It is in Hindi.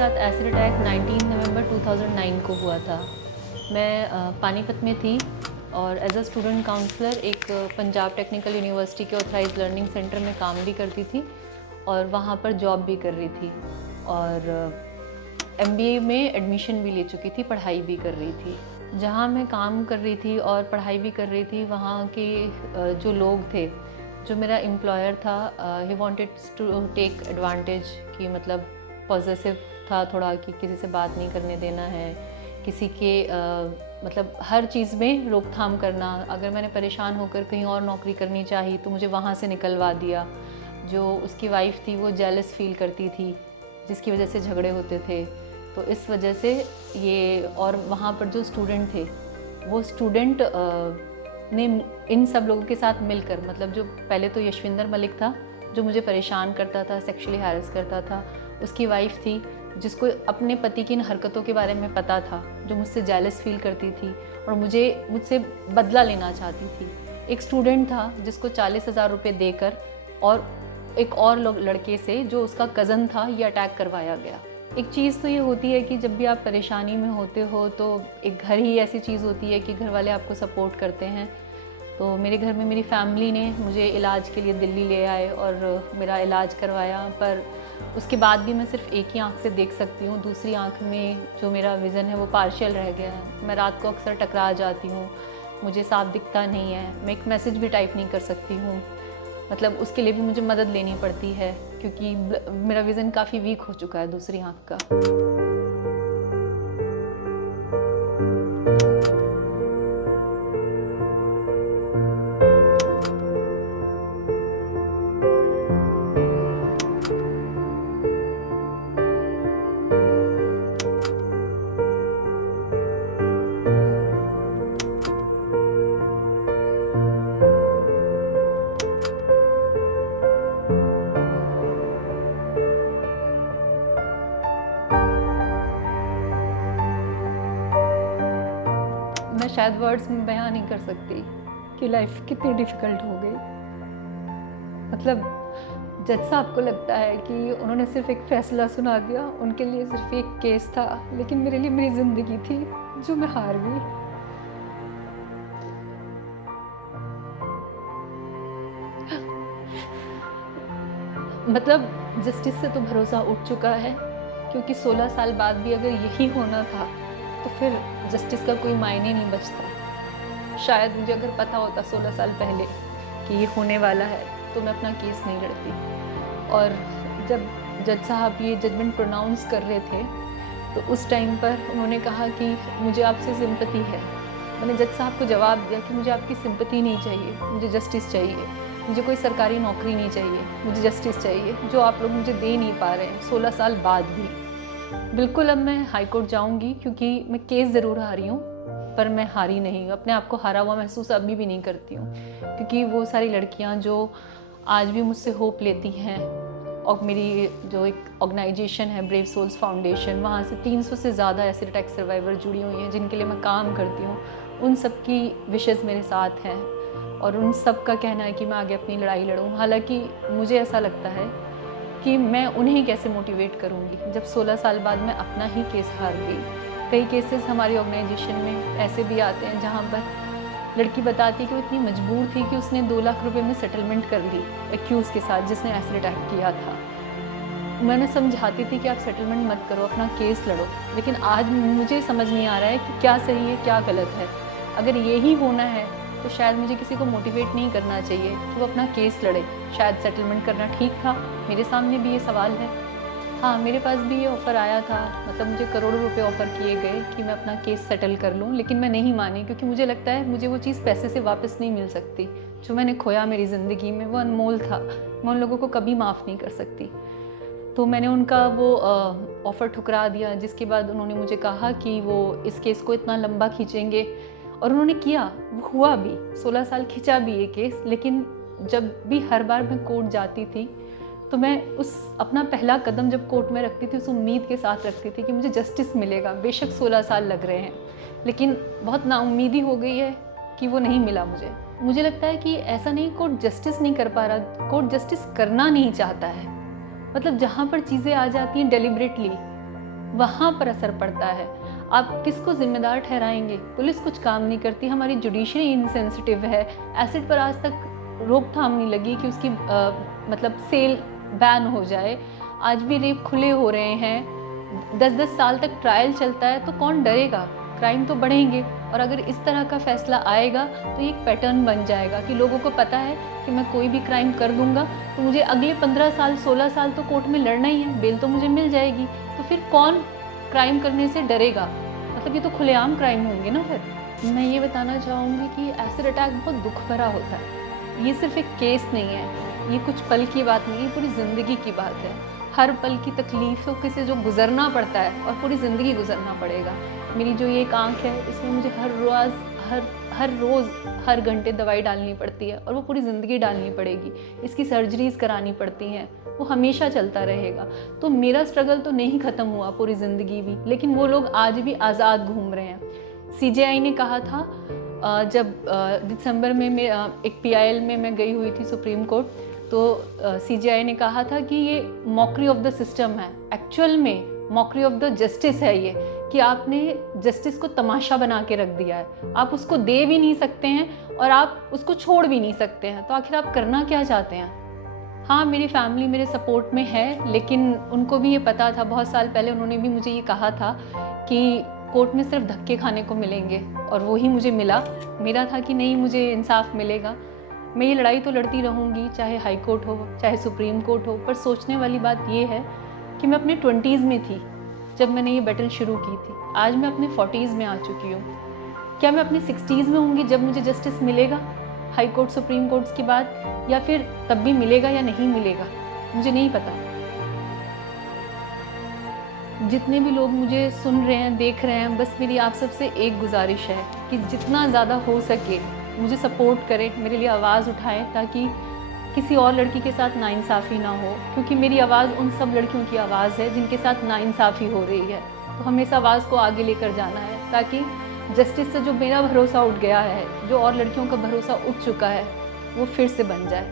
साथ एसिड अटैक 19 नवंबर 2009 को हुआ था। मैं पानीपत में थी और एज अ स्टूडेंट काउंसलर एक पंजाब टेक्निकल यूनिवर्सिटी के ऑथराइज्ड लर्निंग सेंटर में काम भी करती थी और वहाँ पर जॉब भी कर रही थी और एमबीए में एडमिशन भी ले चुकी थी, पढ़ाई भी कर रही थी। जहाँ मैं काम कर रही थी और पढ़ाई भी कर रही थी, वहाँ के जो लोग थे, जो मेरा एम्प्लॉयर था, he wanted to take advantage कि मतलब पॉजेसिव था थोड़ा कि किसी से बात नहीं करने देना है, किसी के मतलब हर चीज़ में रोकथाम करना। अगर मैंने परेशान होकर कहीं और नौकरी करनी चाहिए तो मुझे वहाँ से निकलवा दिया। जो उसकी वाइफ़ थी वो जेलस फील करती थी, जिसकी वजह से झगड़े होते थे। तो इस वजह से ये, और वहाँ पर जो स्टूडेंट थे वो स्टूडेंट ने इन सब लोगों के साथ मिलकर, मतलब जो पहले तो यशविंदर मलिक था जो मुझे परेशान करता था, सेक्सुअली हैरेस करता था, उसकी वाइफ़ थी जिसको अपने पति की इन हरकतों के बारे में पता था, जो मुझसे जेलस फील करती थी और मुझसे बदला लेना चाहती थी। एक स्टूडेंट था जिसको 40,000 रुपये देकर और एक और लड़के से जो उसका कज़न था ये अटैक करवाया गया। एक चीज़ तो ये होती है कि जब भी आप परेशानी में होते हो तो एक घर ही ऐसी चीज़ होती है कि घर वाले आपको सपोर्ट करते हैं। तो मेरे घर में मेरी फैमिली ने मुझे इलाज के लिए दिल्ली ले आए और मेरा इलाज करवाया, पर उसके बाद भी मैं सिर्फ एक ही आँख से देख सकती हूँ, दूसरी आँख में जो मेरा विज़न है वो पार्शियल रह गया है। मैं रात को अक्सर टकरा जाती हूँ, मुझे साफ दिखता नहीं है, मैं एक मैसेज भी टाइप नहीं कर सकती हूँ। मतलब उसके लिए भी मुझे मदद लेनी पड़ती है क्योंकि मेरा विज़न काफ़ी वीक हो चुका है दूसरी आँख का। मैं शायद वर्ड्स में बयां नहीं कर सकती कि लाइफ कितनी डिफ़िकल्ट हो गई। मतलब जज साहब को लगता है कि उन्होंने सिर्फ एक फ़ैसला सुना दिया, उनके लिए सिर्फ एक केस था, लेकिन मेरे लिए मेरी ज़िंदगी थी जो मैं हार गई। मतलब जस्टिस से तो भरोसा उठ चुका है क्योंकि 16 साल बाद भी अगर यही होना था तो फिर जस्टिस का कोई मायने नहीं बचता। शायद मुझे अगर पता होता 16 साल पहले कि ये होने वाला है तो मैं अपना केस नहीं लड़ती। और जब जज साहब ये जजमेंट प्रोनाउंस कर रहे थे तो उस टाइम पर उन्होंने कहा कि मुझे आपसे सिंपैथी है। मैंने जज साहब को जवाब दिया कि मुझे आपकी सिंपैथी नहीं चाहिए, मुझे जस्टिस चाहिए। मुझे कोई सरकारी नौकरी नहीं चाहिए, मुझे जस्टिस चाहिए जो आप लोग मुझे दे नहीं पा रहे हैं 16 साल बाद भी। बिल्कुल अब मैं हाई कोर्ट जाऊंगी क्योंकि मैं केस ज़रूर हारी हूँ पर मैं हारी नहीं हूँ। अपने आप को हारा हुआ महसूस अभी भी नहीं करती हूँ क्योंकि वो सारी लड़कियाँ जो आज भी मुझसे होप लेती हैं, और मेरी जो एक ऑर्गेनाइजेशन है ब्रेव सोल्स फाउंडेशन, वहाँ से 300 से ज़्यादा एसिड अटैक सर्वाइवर जुड़ी हुई हैं जिनके लिए मैं काम करती हूँ। उन सब की विशेज़ मेरे साथ हैं और उन सब का कहना है कि मैं आगे अपनी लड़ाई लड़ूँ। हालांकि मुझे ऐसा लगता है कि मैं उन्हें कैसे मोटिवेट करूँगी जब 16 साल बाद मैं अपना ही केस हार गई। कई केसेस हमारी ऑर्गेनाइजेशन में ऐसे भी आते हैं जहाँ पर लड़की बताती है कि वो इतनी मजबूर थी कि उसने 2 लाख रुपए में सेटलमेंट कर ली एक्यूज़ के साथ जिसने एसिड अटैक किया था। मैंने समझाती थी कि आप सेटलमेंट मत करो, अपना केस लड़ो, लेकिन आज मुझे समझ नहीं आ रहा है कि क्या सही है क्या गलत है। अगर यही होना है तो शायद मुझे किसी को मोटिवेट नहीं करना चाहिए कि वो अपना केस लड़े, शायद सेटलमेंट करना ठीक था। मेरे सामने भी ये सवाल है। हाँ, मेरे पास भी ये ऑफ़र आया था, मतलब मुझे करोड़ों रुपए ऑफ़र किए गए कि मैं अपना केस सेटल कर लूँ, लेकिन मैं नहीं मानी क्योंकि मुझे लगता है मुझे वो चीज़ पैसे से वापस नहीं मिल सकती। जो मैंने खोया मेरी ज़िंदगी में वो अनमोल था, मैं उन लोगों को कभी माफ़ नहीं कर सकती। तो मैंने उनका वो ऑफ़र ठुकरा दिया, जिसके बाद उन्होंने मुझे कहा कि वो इस केस को इतना लंबा खींचेंगे और उन्होंने किया, वो हुआ भी। 16 साल खिंचा भी ये केस, लेकिन जब भी हर बार मैं कोर्ट जाती थी तो मैं उस अपना पहला कदम जब कोर्ट में रखती थी उस उम्मीद के साथ रखती थी कि मुझे जस्टिस मिलेगा। बेशक 16 साल लग रहे हैं, लेकिन बहुत नाउम्मीदी हो गई है कि वो नहीं मिला मुझे। मुझे लगता है कि ऐसा नहीं कोर्ट जस्टिस नहीं कर पा रहा, कोर्ट जस्टिस करना नहीं चाहता है। मतलब जहाँ पर चीज़ें आ जाती हैं डेलिबरेटली वहाँ पर असर पड़ता है। आप किसको जिम्मेदार ठहराएंगे? पुलिस कुछ काम नहीं करती, हमारी जुडिशरी इनसेंसिटिव है। एसिड पर आज तक रोकथाम नहीं लगी कि उसकी मतलब सेल बैन हो जाए। आज भी रेप खुले हो रहे हैं, 10-10 साल तक ट्रायल चलता है, तो कौन डरेगा? क्राइम तो बढ़ेंगे। और अगर इस तरह का फैसला आएगा तो ये एक पैटर्न बन जाएगा कि लोगों को पता है कि मैं कोई भी क्राइम कर दूंगा तो मुझे अगले 15 साल 16 साल तो कोर्ट में लड़ना ही है, बेल तो मुझे मिल जाएगी। तो फिर कौन क्राइम करने से डरेगा? मतलब ये तो खुलेआम क्राइम होंगे ना। फिर मैं ये बताना चाहूँगी कि एसिड अटैक बहुत दुख भरा होता है। ये सिर्फ एक केस नहीं है, ये कुछ पल की बात नहीं है, पूरी ज़िंदगी की बात है। हर पल की तकलीफ़ों के से जो गुज़रना पड़ता है और पूरी ज़िंदगी गुज़रना पड़ेगा। मेरी जो ये एक आँख है, इसमें मुझे हर रोज़ हर घंटे दवाई डालनी पड़ती है और वो पूरी ज़िंदगी डालनी पड़ेगी। इसकी सर्जरीज़ करानी पड़ती हैं, वो हमेशा चलता रहेगा। तो मेरा स्ट्रगल तो नहीं ख़त्म हुआ पूरी ज़िंदगी भी, लेकिन वो लोग आज भी आज़ाद घूम रहे हैं। सीजेआई ने कहा था जब दिसंबर में एक पीआईएल में मैं गई हुई थी सुप्रीम कोर्ट, तो सीजेआई ने कहा था कि ये मॉकरी ऑफ द सिस्टम है, एक्चुअल में मॉकरी ऑफ द जस्टिस है ये, कि आपने जस्टिस को तमाशा बना के रख दिया है। आप उसको दे भी नहीं सकते हैं और आप उसको छोड़ भी नहीं सकते हैं, तो आखिर आप करना क्या चाहते हैं? हाँ, मेरी फैमिली मेरे सपोर्ट में है, लेकिन उनको भी ये पता था, बहुत साल पहले उन्होंने भी मुझे ये कहा था कि कोर्ट में सिर्फ धक्के खाने को मिलेंगे, और वही मुझे मिला। मेरा था कि नहीं, मुझे इंसाफ मिलेगा। मैं ये लड़ाई तो लड़ती रहूँगी, चाहे हाई कोर्ट हो, चाहे सुप्रीम कोर्ट हो। पर सोचने वाली बात ये है कि मैं अपने 20s में थी जब मैंने ये बैटल शुरू की थी। आज मैं अपने 40s में आ चुकी हूँ। क्या मैं अपने 60s में होंगी जब मुझे जस्टिस मिलेगा हाई कोर्ट सुप्रीम कोर्ट्स के बाद, या फिर तब भी मिलेगा या नहीं मिलेगा, मुझे नहीं पता। जितने भी लोग मुझे सुन रहे हैं, देख रहे हैं, बस मेरी आप सबसे एक गुजारिश है कि जितना ज़्यादा हो सके मुझे सपोर्ट करें, मेरे लिए आवाज़ उठाएं, ताकि किसी और लड़की के साथ नाइंसाफ़ी ना हो। क्योंकि मेरी आवाज़ उन सब लड़कियों की आवाज़ है जिनके साथ नाइंसाफ़ी हो रही है। तो हमें इस आवाज़ को आगे लेकर जाना है, ताकि जस्टिस से जो मेरा भरोसा उठ गया है, जो और लड़कियों का भरोसा उठ चुका है, वो फिर से बन जाए।